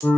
What's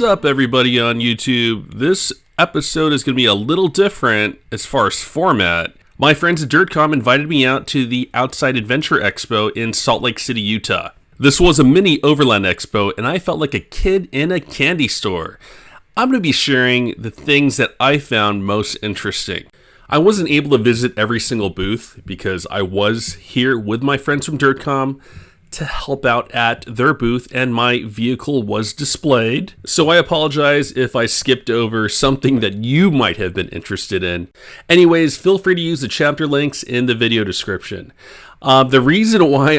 up, everybody on YouTube? This episode is going to be a little different as far as format. My friends at DirtCom invited me out to the Outdoor Adventure Expo in Salt Lake City, Utah. This was a mini Overland Expo, and I felt like a kid in a candy store. I'm going to be sharing the things that I found most interesting. I wasn't able to visit every single booth because I was here with my friends from DirtCom to help out at their booth, and my vehicle was displayed. So I apologize if I skipped over something that you might have been interested in. Anyways, feel free to use the chapter links in the video description. The reason why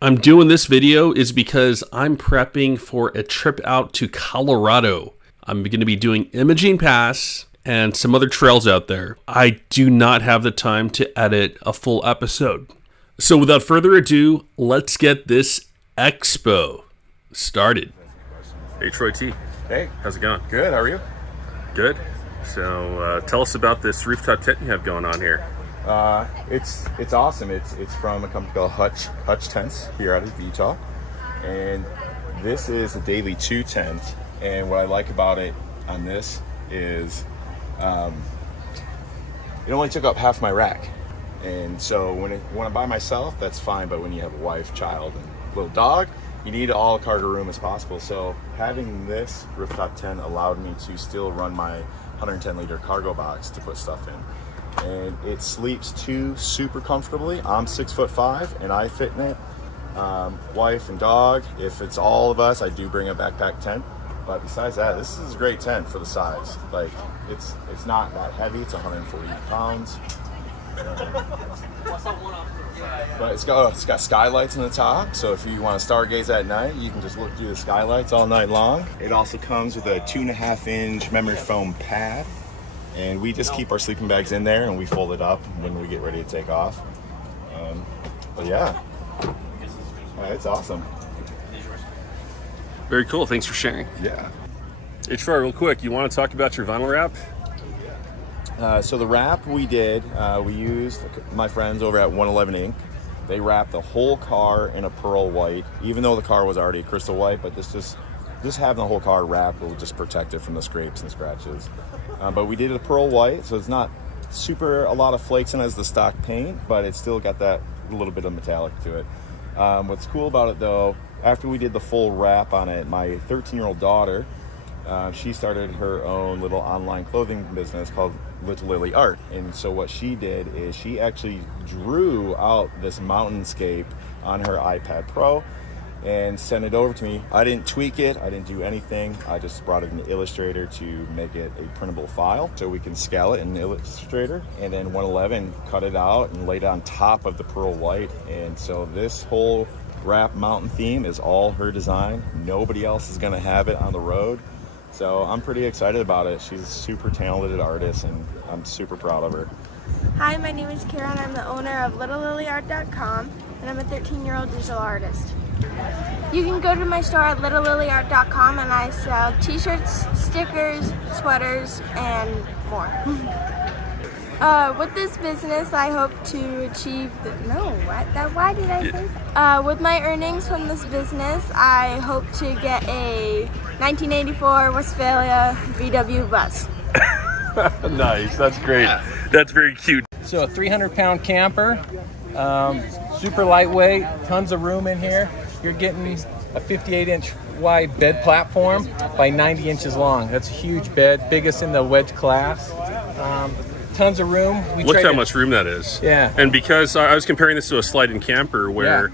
I'm doing this video is because I'm prepping for a trip out to Colorado. I'm going to be doing Imogene Pass and some other trails out there. I do not have the time to edit a full episode. So without further ado, let's get this expo started. Hey, Troy T. Hey. How's it going? Good, how are you? Good. So tell us about this rooftop tent you have going on here. It's awesome. It's from a company called Hutch Tents here out of Utah. And this is a Daly 2 tent. And what I like about it on this is it only took up half my rack. And so when I'm by myself, that's fine. But when you have a wife, child, and little dog, you need all the cargo room as possible. So having this rooftop tent allowed me to still run my 110-liter cargo box to put stuff in. And it sleeps super comfortably. I'm 6'5", and I fit in it. Wife and dog, if it's all of us, I do bring a backpack tent. But besides that, this is a great tent for the size. Like, it's not that heavy. It's 140 pounds. But it's got skylights in the top, so if you want to stargaze at night, you can just look through the skylights all night long. It also comes with a 2.5-inch memory foam pad, and we just keep our sleeping bags in there and we fold it up when we get ready to take off. But yeah, it's awesome. Very cool. Thanks for sharing. Yeah. Hey, Troy, real quick, you want to talk about your vinyl wrap? So the wrap we did, we used my friends over at 111 Inc. They wrapped the whole car in a pearl white, even though the car was already crystal white, but this just having the whole car wrapped will just protect it from the scrapes and scratches. But we did a pearl white, so it's not a lot of flakes in it as the stock paint, but it's still got that little bit of metallic to it. What's cool about it though, after we did the full wrap on it, my 13-year-old daughter, she started her own little online clothing business called Little Lily Art. And so what she did is she actually drew out this mountainscape on her iPad Pro and sent it over to me. I didn't tweak it, I didn't do anything. I just brought it in Illustrator to make it a printable file so we can scale it in Illustrator. And then 111 cut it out and laid it on top of the pearl white. And so this whole wrap mountain theme is all her design. Nobody else is gonna have it on the road. So I'm pretty excited about it. She's a super talented artist, and I'm super proud of her. Hi, my name is Kara, and I'm the owner of LittleLilyArt.com, and I'm a 13-year-old digital artist. You can go to my store at LittleLilyArt.com, and I sell t-shirts, stickers, sweaters, and more. With this business, I hope to achieve why did I say that? With my earnings from this business, I hope to get a 1984 Westphalia VW bus. Nice, that's great. That's very cute. So a 300-pound camper, super lightweight, tons of room in here. You're getting a 58-inch wide bed platform by 90 inches long. That's a huge bed, biggest in the wedge class. tons of room. Look how much room that is. Yeah. And because I was comparing this to a slide-in camper where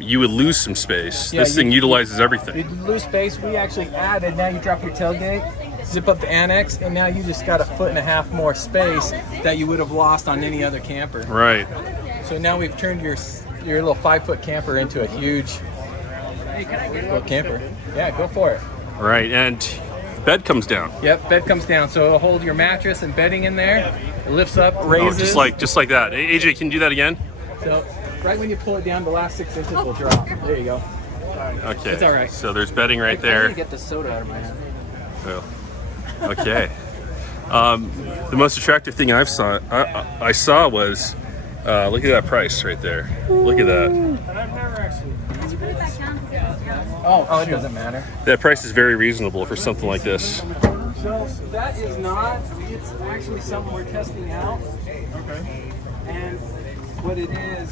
you would lose some space. Yeah, this thing utilizes everything. You lose space. We actually added, now you drop your tailgate, zip up the annex, and now you just got 1.5 feet more space that you would have lost on any other camper. Right. So now we've turned your little 5-foot camper into a huge little camper. Yeah, go for it. Right, and bed comes down. Yep, bed comes down, so it'll hold your mattress and bedding in there. It lifts up, raises. Oh, just like that. Hey, AJ, can you do that again? So right when you pull it down, the last 6 inches will drop. There you go. Okay. It's all right. So there's bedding right I there. need to get the soda out of my hand. Oh. Okay. The most attractive thing I saw was look at that price right there. Look at that. Oh, it doesn't matter. That price is very reasonable for something like this. So that is not, it's actually something we're testing out. Okay. And what it is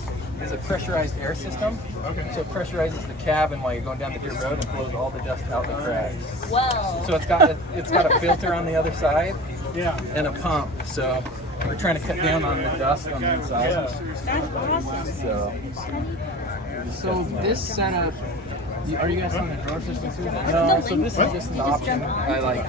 a pressurized air system. Okay. So it pressurizes the cabin while you're going down the dirt road and blows all the dust out the cracks. Whoa. So it's got a filter on the other side. Yeah. And a pump. So we're trying to cut down on the dust on the inside. That's awesome. So this setup, are you guys doing a drawer system too? No, so this is just an option. I like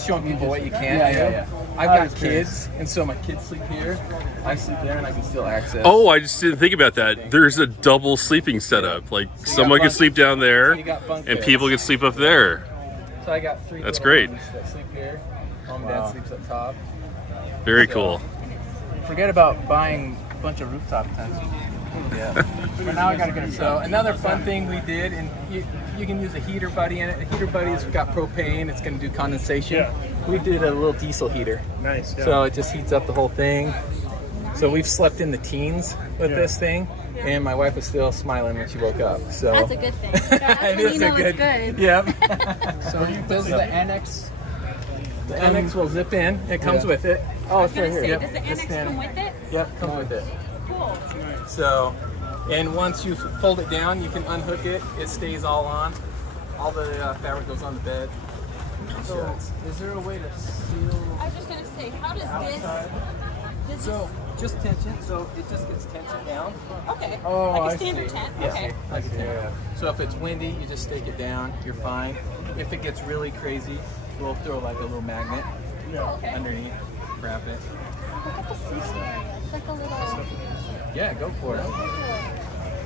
showing people what you can do. I've got kids, and so my kids sleep here. I sleep there, and I can still access. Oh, I just didn't think about that. There's a double sleeping setup. Like someone can sleep down there, and people can sleep up there. So I got 3. That's great. That sleep here. Mom and Dad sleeps up top. Very cool. Forget about buying a bunch of rooftop tents. Yeah. But now I gotta get it. So another fun thing we did, and you can use a heater buddy in it. The heater buddy's got propane. It's gonna do condensation. Yeah. We did a little diesel heater. Nice. Yeah. So it just heats up the whole thing. So we've slept in the teens with this thing, and my wife was still smiling when she woke up. So that's a good thing. it is a good. Yep. So does the annex? The annex will zip in. It comes with it. Oh, it's right here. Yep. Does the annex come with it? Yep, comes with it. Cool. So, and once you fold it down, you can unhook it. It stays all on. All the fabric goes on the bed. So, is there a way to seal? I was just gonna say, how does this? So, just tension. So it just gets tensioned down. Okay. Oh, like a standard tent. Yeah. Okay. Like a tent. So if it's windy, you just stake it down. You're fine. If it gets really crazy, we'll throw like a little magnet underneath, wrap it. Look at the seesaw. It's like a little. Yeah, go for it.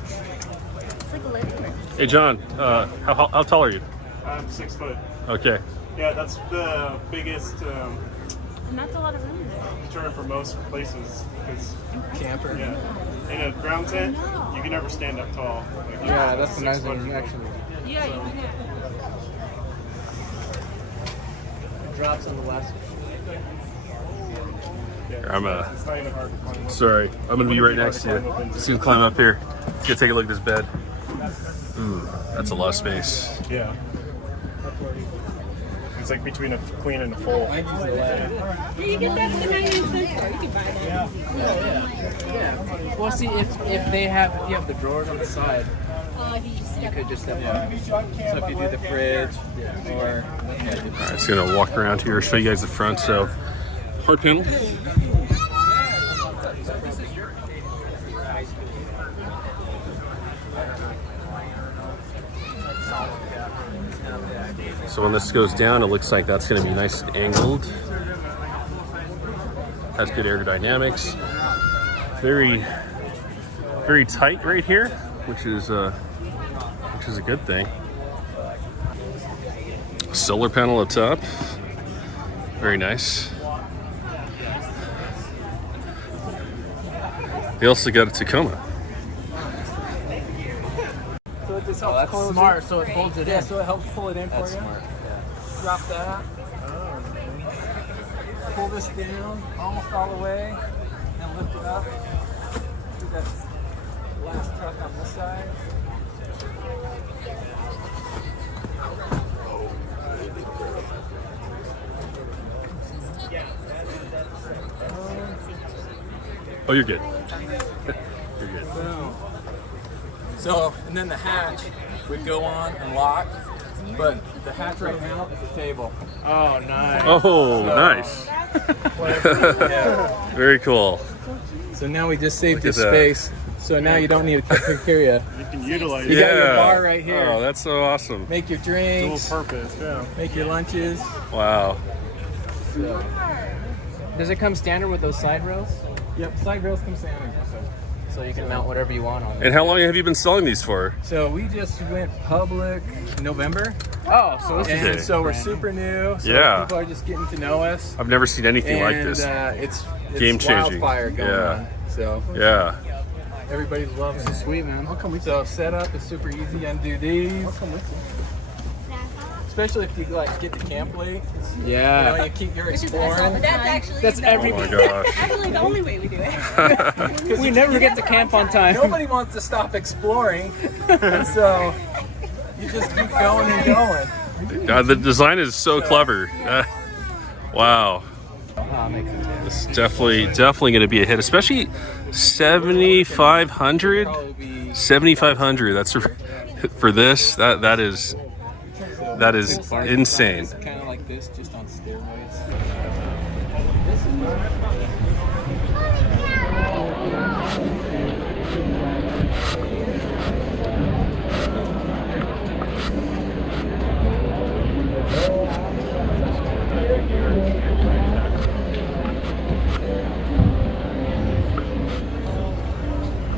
It's like a living. Hey, John, how tall are you? I'm 6 foot. Okay. Yeah, that's the biggest And that's a lot of room there. deterrent for most places. Because Camper. yeah, in a ground tent, you can never stand up tall. Like, Yeah, that's the 6 nice foot. one actually. Yeah, you can. It drops on the last. Yeah, it's not even hard to climb up. Sorry. I'm gonna be right next to you. Just gonna climb up here. Let's go take a look at this bed. That's a lot of space. Yeah. It's like between a queen and a foal. I use the ladder. Yeah, you get that at the 99-cent store. You can buy that. Yeah. Well, see, if you have the drawers on the side, You could just step on. So if you do the fridge or Alright, just gonna walk around here, show you guys the front. So, hard panel. So when this goes down, it looks like that's going to be nice and angled. Has good aerodynamics. Very, very tight right here, which is a good thing. Solar panel up top. Very nice. They also got a Tacoma. So it just Oh, helps that's close smart. it. So it folds it Yeah, in. so it helps pull it in That's for you. smart. Yeah. Drop that. Pull this down almost all the way and lift it up. Do that last tuck on this side. Oh, you're good. You're good. So, and then the hatch would go on and lock, but the hatch right now is a table. Oh, nice. Oh, nice. Yeah. Very cool. So now we just saved Look this at that. space. So now you don't need a cafeteria. You can utilize You it. got your bar right here. Oh, that's so awesome. Make your Dual drinks, purpose, yeah. make your lunches. Wow. So, Does it come standard with those side rails? yep, side rails come standard. So you can mount whatever you want on it. And how long have you been selling these for? So we just went public November. Oh, so this Okay. And so we're brand new. super new. So Yeah. people are just getting to know us. I've never seen anything like And this. it's Game-changing. wildfire going Yeah. on. So Yeah. everybody's loving it. sweet, man. So setup is super easy. Undo these. Especially if you like get to camp late. Yeah. You know, you keep your Which is exploring. that's actually That's the, Oh every my gosh. actually the only way we do it. We never get to camp on time. Nobody wants to stop exploring, and so you just keep going and going. God, the design is so clever. Wow. Makes sense. It's definitely going to be a hit, especially 7,500. Probably be 7,500. That's for this. That is insane. kind of like this, just on steroids.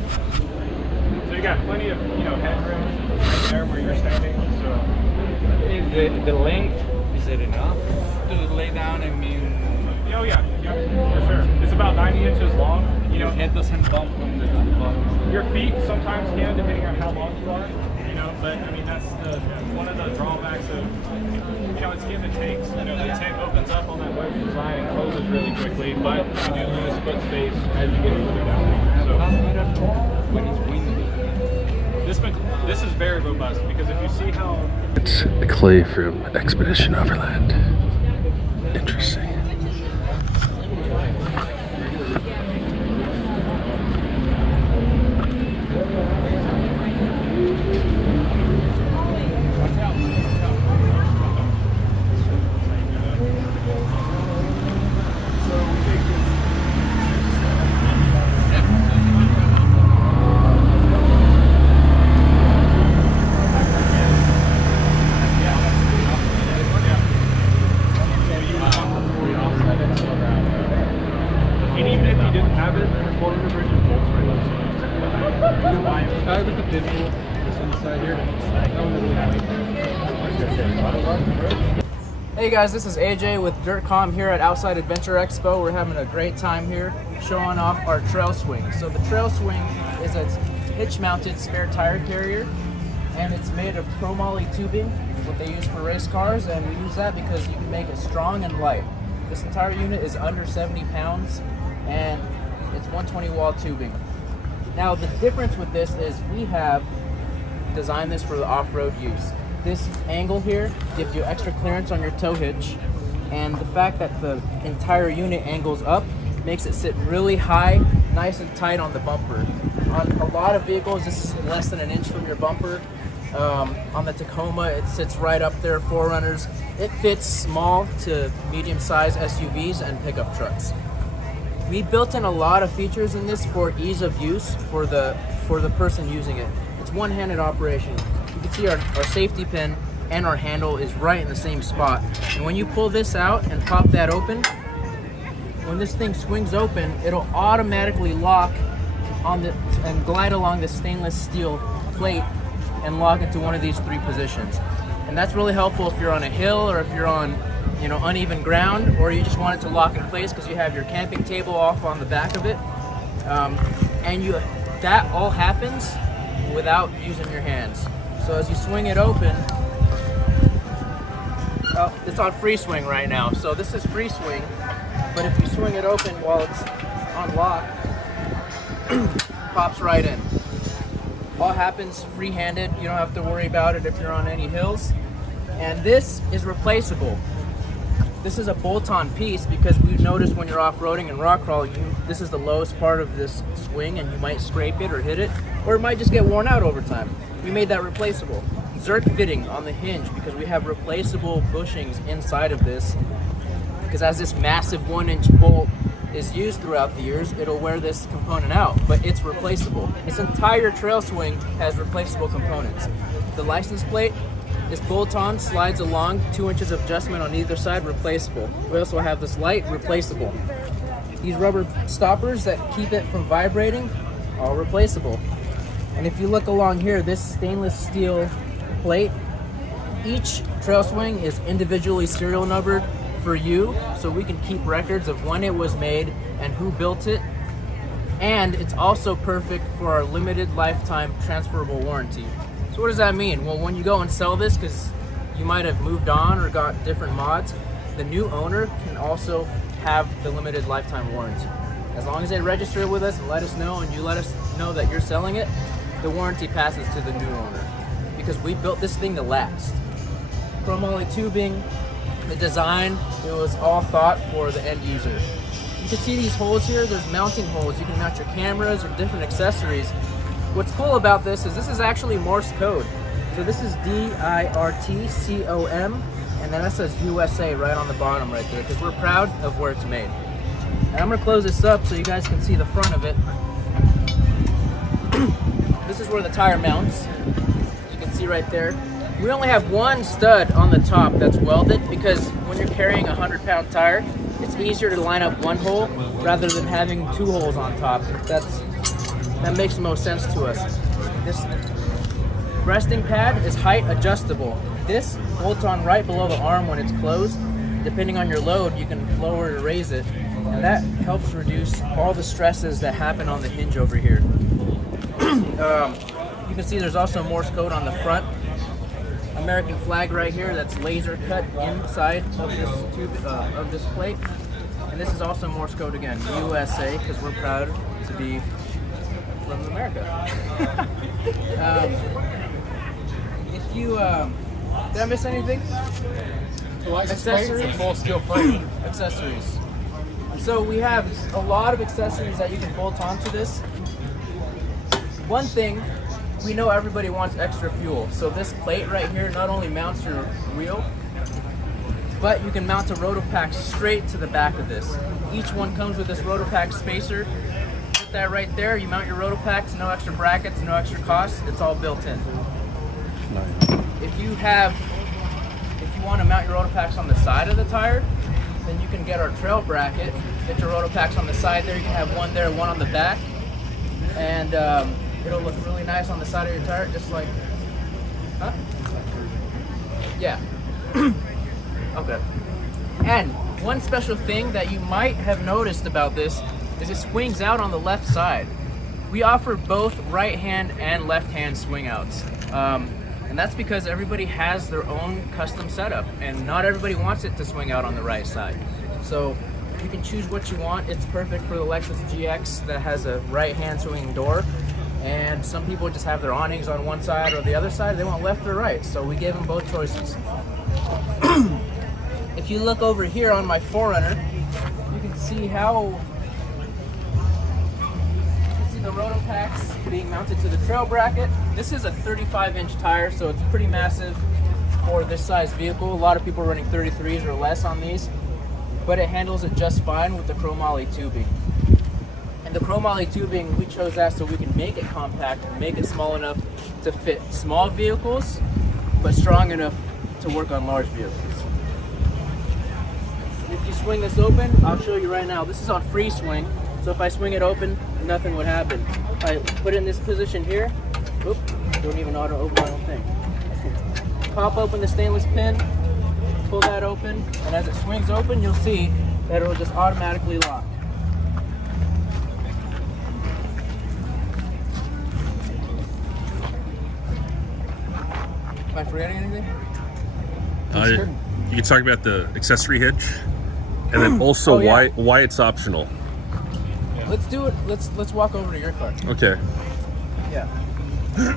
So you got plenty of, headroom right there where you're standing. So The length, is it enough to lay down? I mean, oh yeah, for sure. It's about 90 inches long. your head doesn't bump when the bump. Your feet sometimes can, depending on how long you are. But I mean that's one of the drawbacks of it's give and takes. The tent opens up on that wedge design and closes really quickly, but you do lose foot space as you get further down. So When it's windy. this is very robust because if you see how It's the clay from Expedition Overland. Interesting. and even if you didn't have it, the 400 bridge is bolts right Start with the pit bull. This inside here. Hey guys, this is AJ with DirtCom here at Outside Adventure Expo. We're having a great time here showing off our trail swing. So the trail swing is a hitch-mounted spare tire carrier, and it's made of chromoly tubing, what they use for race cars, and we use that because you can make it strong and light. This entire unit is under 70 pounds, and it's 120 wall tubing. Now the difference with this is we have designed this for the off-road use. This angle here gives you extra clearance on your tow hitch, and the fact that the entire unit angles up makes it sit really high, nice and tight on the bumper. On a lot of vehicles, this is less than an inch from your bumper. On the Tacoma, it sits right up there. 4Runners, it fits small to medium-sized SUVs and pickup trucks. We built in a lot of features in this for ease of use for the person using it. It's one-handed operation. You can see our safety pin and our handle is right in the same spot. And when you pull this out and pop that open, when this thing swings open, it'll automatically lock on the and glide along the stainless steel plate and lock into one of these three positions. And that's really helpful if you're on a hill or if you're on uneven ground, or you just want it to lock in place because you have your camping table off on the back of it. That all happens without using your hands. So as you swing it open, it's on free swing right now. So this is free swing, but if you swing it open while it's on lock, pops right in. All happens free-handed. You don't have to worry about it if you're on any hills. And this is replaceable. This is a bolt-on piece because we noticed when you're off-roading and rock crawl, this is the lowest part of this swing and you might scrape it or hit it, or it might just get worn out over time. We made that replaceable. Zerk fitting on the hinge because we have replaceable bushings inside of this. because as this massive 1-inch bolt is used throughout the years, it'll wear this component out, but it's replaceable. This entire trail swing has replaceable components. The license plate is bolt-on, slides along, 2 inches of adjustment on either side, replaceable. We also have this light, replaceable. These rubber stoppers that keep it from vibrating, all replaceable. And if you look along here, this stainless steel plate, each trail swing is individually serial numbered for you, so we can keep records of when it was made and who built it. And it's also perfect for our limited lifetime transferable warranty. So what does that mean? Well, when you go and sell this, because you might have moved on or got different mods, the new owner can also have the limited lifetime warranty. As long as they register it with us and let us know, and you let us know that you're selling it, the warranty passes to the new owner, because we built this thing to last. Chromoly tubing, the design, it was all thought for the end user. You can see these holes here, there's mounting holes. You can mount your cameras or different accessories. What's cool about this is actually Morse code. So this is DIRTCOM, and then that says USA right on the bottom right there, because we're proud of where it's made. And I'm gonna close this up so you guys can see the front of it. This is where the tire mounts. You can see right there. We only have one stud on the top that's welded, because when you're carrying a 100-pound tire, it's easier to line up one hole rather than having 2 holes on top. That makes the most sense to us. This resting pad is height adjustable. This bolts on right below the arm when it's closed. Depending on your load, you can lower or raise it, and that helps reduce all the stresses that happen on the hinge over here. You can see there's also Morse code on the front. American flag right here that's laser cut inside of this tube of this plate, and this is also Morse code again, USA, because we're proud to be from America. If you did I miss anything? Accessories. Full steel frame. Accessories. So we have a lot of accessories that you can bolt onto this. One thing, we know everybody wants extra fuel, so this plate right here not only mounts your wheel, but you can mount a rotopack straight to the back of this. Each one comes with this rotopack spacer. Put that right there, you mount your rotopacks, no extra brackets, no extra costs, it's all built in. If you want to mount your rotopacks on the side of the tire, then you can get our trail bracket, get your rotopacks on the side there, you can have one there, one on the back, and it'll look really nice on the side of your tire, just like, huh? Yeah. Okay. And one special thing that you might have noticed about this is it swings out on the left side. We offer both right hand and left hand swing outs. And that's because everybody has their own custom setup, and not everybody wants it to swing out on the right side. So you can choose what you want. It's perfect for the Lexus GX that has a right hand swinging door. And some people just have their awnings on one side or the other side. They want left or right, so we gave them both choices. If you look over here on my 4Runner, you can see the rotopacks being mounted to the trail bracket. This is a 35-inch tire, so it's pretty massive for this size vehicle. A lot of people are running 33s or less on these, but it handles it just fine with the chromoly tubing. And the chromoly tubing, we chose that so we can make it compact and make it small enough to fit small vehicles, but strong enough to work on large vehicles. If you swing this open, I'll show you right now. This is on free swing, so if I swing it open, nothing would happen. If I put it in this position here, oops, don't even know how to open my own thing. Pop open the stainless pin, pull that open, and as it swings open, you'll see that it'll just automatically lock. Am I forgetting anything? You can talk about the accessory hitch, and then also why it's optional. Let's do it. Let's walk over to your car. Okay. Yeah. Say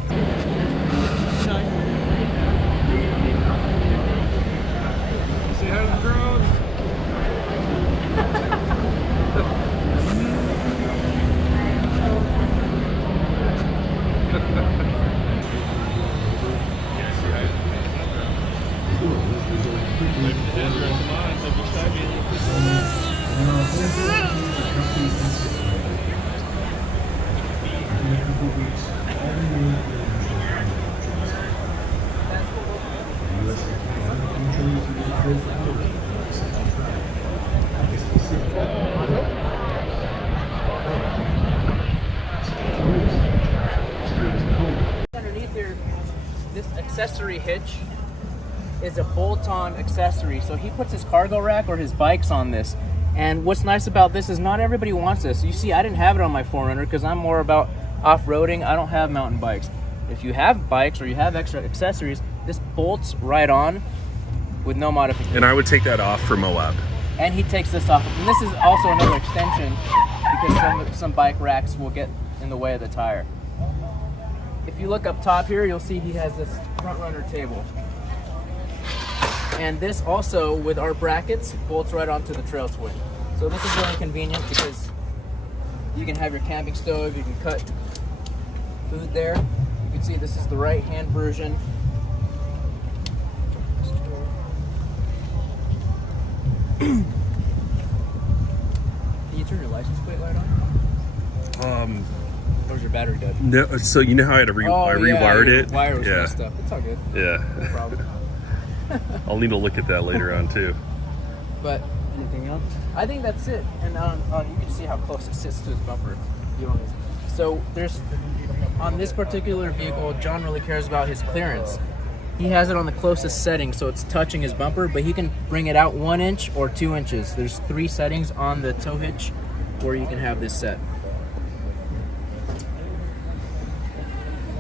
hi to the drone. Underneath here, this accessory hitch is a bolt-on accessory. So he puts his cargo rack or his bikes on this. And what's nice about this is not everybody wants this. You see, I didn't have it on my 4Runner because I'm more about off-roading. I don't have mountain bikes. If you have bikes or you have extra accessories, this bolts right on with no modification. And I would take that off for Moab. And he takes this off. And this is also another extension because some bike racks will get in the way of the tire. If you look up top here, you'll see he has this front runner table. And this also, with our brackets, bolts right onto the trail swing. So this is really convenient because you can have your camping stove, you can cut food there. You can see this is the right-hand version. Can you turn your license plate light on? Or is your battery dead? No, so you know how I had to I rewired your it? Wire was messed up. It's all good. Yeah. No problem. I'll need to look at that later on too. But anything else? I think that's it. And you can see how close it sits to his bumper. So there's on this particular vehicle, John really cares about his clearance. He has it on the closest setting, so it's touching his bumper, but he can bring it out 1 inch or 2 inches. There's 3 settings on the tow hitch where you can have this set.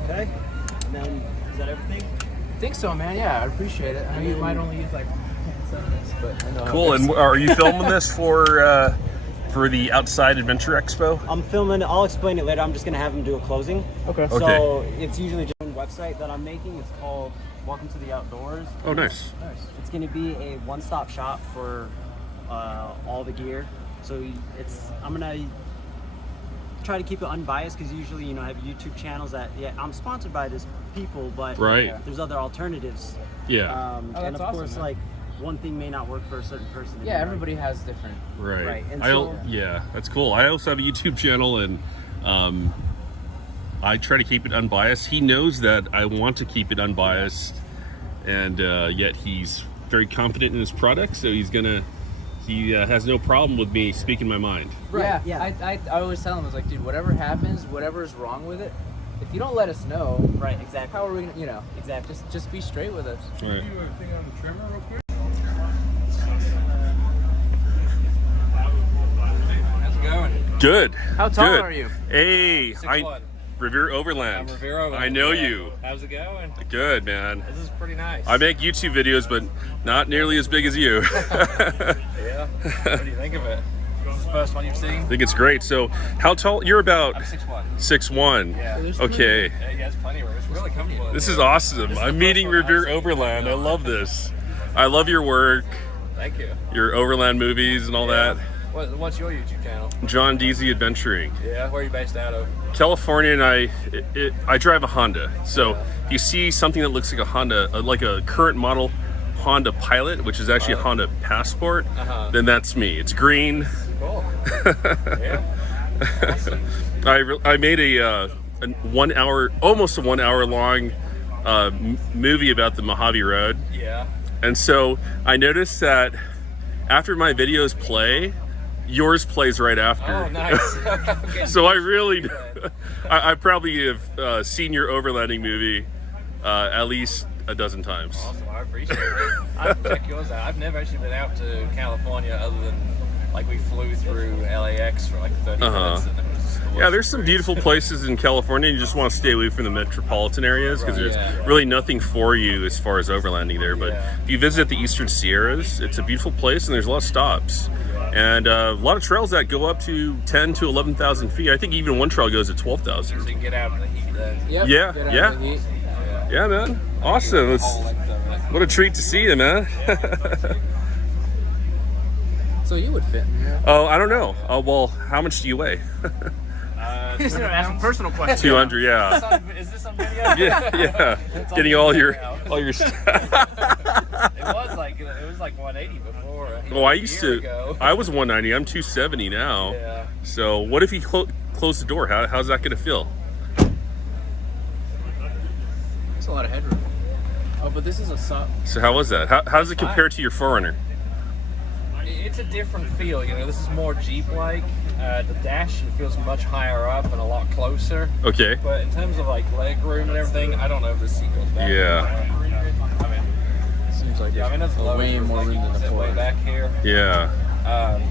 Okay. And then, is that everything? I think so, man. Yeah, I appreciate it. I know you might only use like 10 seconds, but I know. Cool. And are you filming this for the Outside Adventure Expo? I'm filming. I'll explain it later. I'm just gonna have him do a closing. Okay. So it's usually just a website that I'm making. It's called Welcome to the Outdoors. Oh, nice. It's gonna be a one-stop shop for all the gear. So I'm gonna try to keep it unbiased because usually, I have YouTube channels that I'm sponsored by this people, but there's other alternatives. Yeah. And of awesome, course, man. like one thing may not work for a certain person. Yeah, everybody has different. Right. And yeah, that's cool. I also have a YouTube channel, and I try to keep it unbiased. He knows that I want to keep it unbiased, and yet he's very confident in his product, so he has no problem with me speaking my mind. Right. Yeah. I always tell him, I was like, dude, whatever happens, whatever's wrong with it, if you don't let us know, Right, exactly. how are we gonna, Exactly. just be straight with us. Right. Do a thing on the trimmer real quick. How's it going? Good. How tall are you? Hey, 6'1". Revere Overland. I'm Revere Overland. I know you. How's it going? Good, man. This is pretty nice. I make YouTube videos, but not nearly as big as you. Yeah. What do you think of it? This is the first one you've seen? I think it's great. So, how tall? You're about I'm 6'1". 6'1". Yeah. Okay. Yeah, it's plenty of room. It's really comfortable. This is awesome. I'm meeting first one I've Revere seen. Overland. I love this. I love your work, Thank you. your Overland movies and all that. What's your YouTube channel? John DZ Adventuring. Yeah. Where are you based out of? California, and I drive a Honda. So if you see something that looks like a Honda, like a current model Honda Pilot, which is actually a Honda Passport, then that's me. It's green. Cool. Yeah. Awesome. I made a 1 hour, almost a 1 hour long movie about the Mojave Road. Yeah. And so I noticed that after my videos play, yours plays right after. Oh, nice. Okay. So I really, I probably have seen your overlanding movie at least a dozen times. Awesome, I appreciate it. I've checked yours out. I've never actually been out to California other than like we flew through LAX for like 30 minutes. And it was the Yeah, worst there's some experience. beautiful places in California. You just want to stay away from the metropolitan areas because there's really nothing for you as far as overlanding there. But if you visit the Eastern Sierras, it's a beautiful place and there's a lot of stops. And a lot of trails that go up to 10 to 11,000 feet. I think even one trail goes to 12,000. So you can get out in the heat then. Yep, Yeah, get out yeah. of the heat. Yeah, man. Awesome. Whole length of it. What a treat to see you, man. So you would fit in here. Oh, I don't know. Well, how much do you weigh? He's gonna ask a personal question. 200, yeah. Is this on video? Yeah. It's on Getting video all your now. all your It was like 180 before. Oh, I used to. ago. I was 190. I'm 270 now. Yeah. So what if you close the door? How's that going to feel? That's a lot of headroom. Oh, but this is a sub. So how was that? How does it compare to your 4Runner? It's a different feel, you know. This is more Jeep-like. The dash feels much higher up and a lot closer. Okay. But in terms of like leg room and everything, I don't know if this seat goes back. Yeah. I mean, Seems like yeah, I mean that's way more room than the way Ford. back here. Yeah.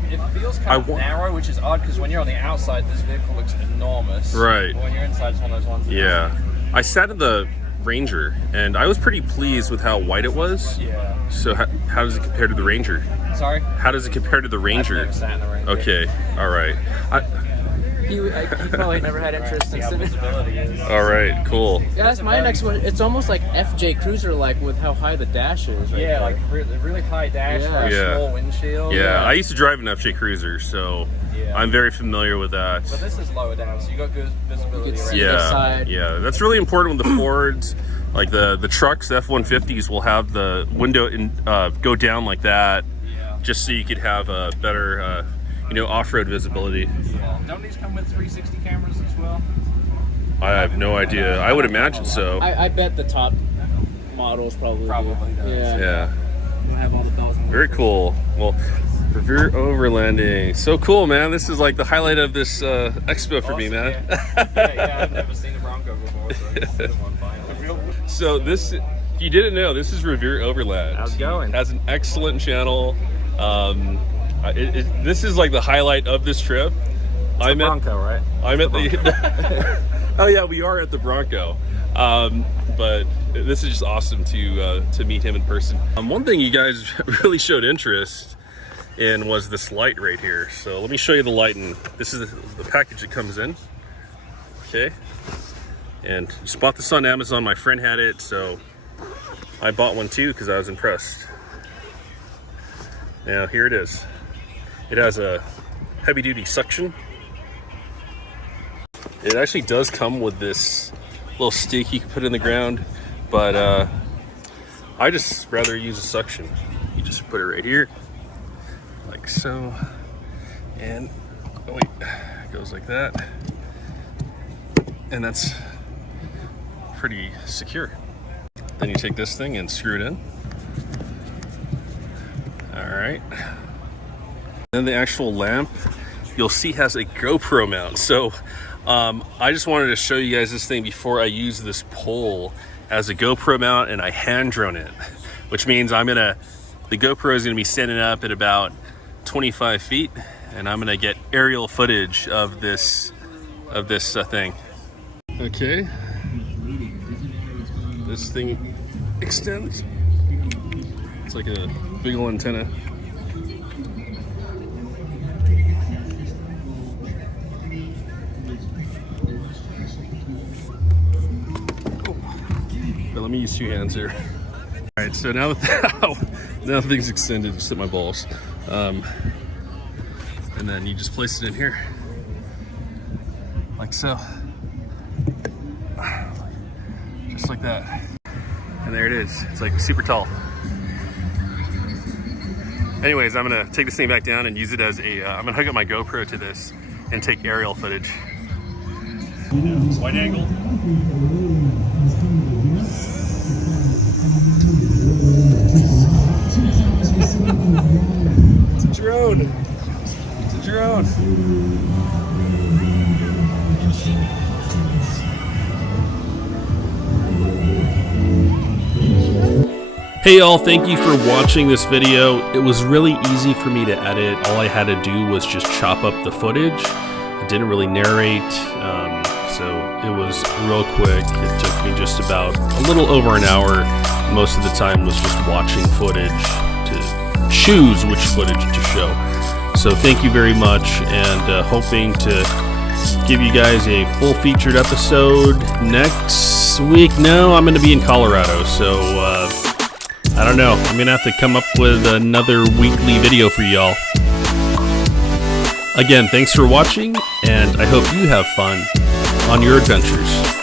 It feels kind of narrow, which is odd because when you're on the outside, this vehicle looks enormous. Right. But when you're inside, it's one of those ones. Yeah. I sat in the Ranger, and I was pretty pleased with how wide it was. Yeah. So how does it compare to the Ranger? Sorry? How does it compare to the Ranger? I've never sat in the Ranger. Okay. All right. He probably never had interest in How sitting. visibility is. All right. Cool. Yeah, that's my next one. It's almost like FJ Cruiser like with how high the dash is. Right Yeah, there. like really high dash for a Yeah. small windshield. Yeah. I used to drive an FJ Cruiser, so Yeah. I'm very familiar with that. But this is lower down, so you got good visibility. You can around. see the Yeah, side. yeah, that's really important with the Fords. Like the trucks, the F-150s will have the window go down like that, just so you could have a better, off-road visibility. Yeah. Don't these come with 360 cameras as well? I have no idea. I would imagine so. I bet the top models probably Probably do. does. Yeah. Yeah, We'll have all the bells and very cool. Well, Revere Overlanding, so cool, man. This is like the highlight of this expo for me, man. Yeah, I've never seen a Bronco before, so I just did one finally. So this, if you didn't know, this is Revere Overland. How's it going? Has an excellent channel. This is like the highlight of this trip. I'm Bronco, right? I'm at the. Oh yeah, we are at the Bronco. But this is just awesome to meet him in person. One thing you guys really showed interest in was this light right here. So let me show you the light, and this is the package that comes in. Okay. And just bought this on Amazon. My friend had it, so I bought one too because I was impressed. Now here it is. It has a heavy-duty suction. It actually does come with this little stake you can put in the ground, but I just rather use a suction. You just put it right here, like so, and oh wait, it goes like that, and that's pretty secure. Then you take this thing and screw it in. All right. Then the actual lamp, you'll see, has a GoPro mount. So I just wanted to show you guys this thing before I use this pole as a GoPro mount, and I hand drone it, which means the GoPro is gonna be standing up at about 25 feet, and I'm gonna get aerial footage of this thing. Okay. This thing extends. It's like a big old antenna. But let me use 2 hands here. All right, so now the thing's extended, just hit my balls. And then you just place it in here, like so. Just like that. And there it is. It's like super tall. Anyways, I'm gonna take this thing back down and use it as a, I'm gonna hook up my GoPro to this and take aerial footage. Wide angle. It's a drone. It's a drone. Hey y'all, thank you for watching this video. It was really easy for me to edit. All I had to do was just chop up the footage. I didn't really narrate, so it was real quick. It took me just about a little over an hour. Most of the time was just watching footage to choose which footage to show. So thank you very much, and hoping to give you guys a full featured episode next week. No, I'm going to be in Colorado, so I don't know. I'm going to have to come up with another weekly video for y'all. Again, thanks for watching, and I hope you have fun on your adventures.